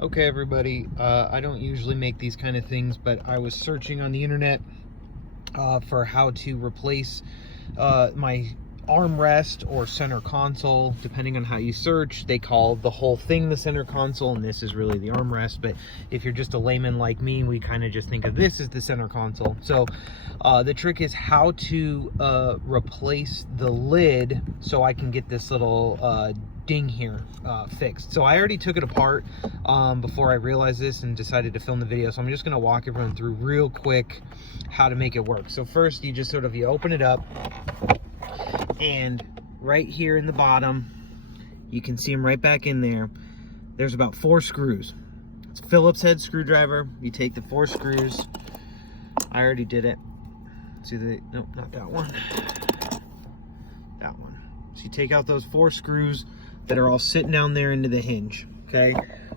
Okay, everybody, I don't usually make these kind of things, but I was searching on the internet for how to replace my armrest or center console. Depending on how you search, they call the whole thing the center console, and this is really the armrest. But if you're just a layman like me, we kind of just think of this as the center console. So the trick is how to replace the lid so I can get this little ding here fixed. So I already took it apart before I realized this and decided to film the video, so I'm just going to walk everyone through real quick how to make it work. So first, you just you open it up, and right here in the bottom, you can see them right back in there. There's about 4 screws. It's a Phillips head screwdriver. You take the 4 screws. I already did it. See the, nope, not that one. That one. So you take out those 4 screws that are all sitting down there into the hinge, okay?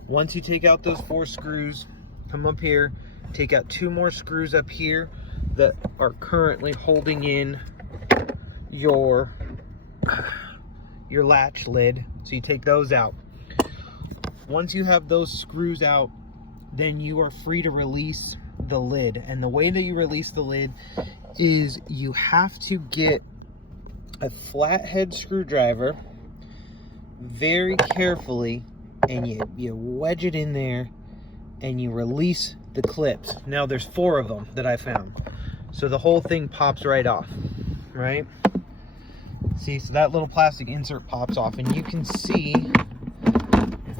Once you take out those 4 screws, come up here, take out 2 more screws up here that are currently holding in your latch lid. So you take those out. Once you have those screws out, then you are free to release the lid. And the way that you release the lid is you have to get a flathead screwdriver very carefully, and you wedge it in there and you release the clips. Now there's 4 of them that I found, so the whole thing pops right off, right? See, so that little plastic insert pops off, and you can see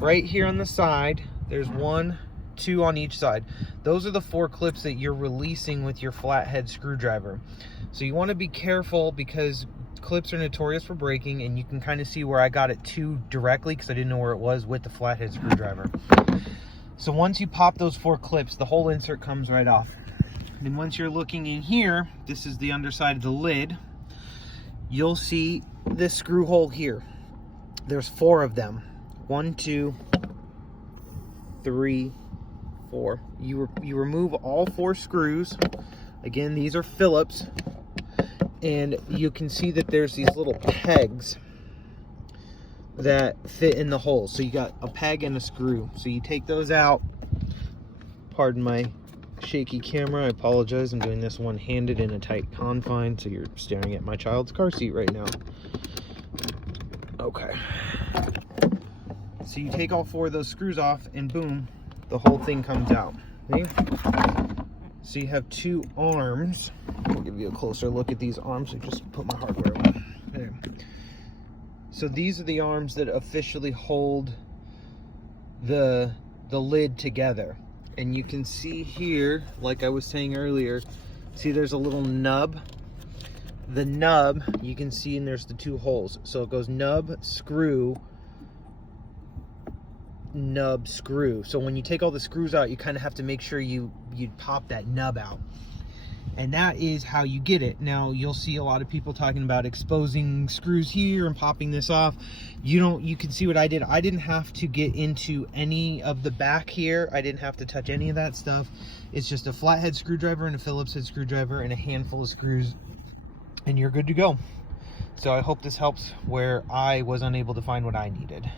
right here on the side, there's 1, 2 on each side. Those are the 4 clips that you're releasing with your flathead screwdriver. So you want to be careful because clips are notorious for breaking, and you can kind of see where I got it too directly because I didn't know where it was with the flathead screwdriver. So once you pop those 4 clips, the whole insert comes right off. And then once you're looking in here, this is the underside of the lid, you'll see this screw hole here. There's 4 of them. 1, 2, 3, 4. You remove all 4 screws. Again, these are Phillips. And you can see that there's these little pegs that fit in the hole. So you got a peg and a screw. So you take those out. Pardon my shaky camera, I apologize. I'm doing this one-handed in a tight confine, so you're staring at my child's car seat right now. Okay. So you take all 4 of those screws off, and boom, the whole thing comes out. See? So you have 2 arms. I'll give you a closer look at these arms. I just put my hardware on. There. So these are the arms that officially hold the lid together. And you can see here, like I was saying earlier, see there's a little nub. The nub, you can see, and there's the 2 holes. So it goes nub, screw, nub, screw. So when you take all the screws out, you kind of have to make sure you pop that nub out. And that is how you get it. Now you'll see a lot of people talking about exposing screws here and popping this off. You can see what I did. I didn't have to get into any of the back here. I didn't have to touch any of that stuff. It's just a flathead screwdriver and a Phillips head screwdriver and a handful of screws, and you're good to go. So I hope this helps where I was unable to find what I needed.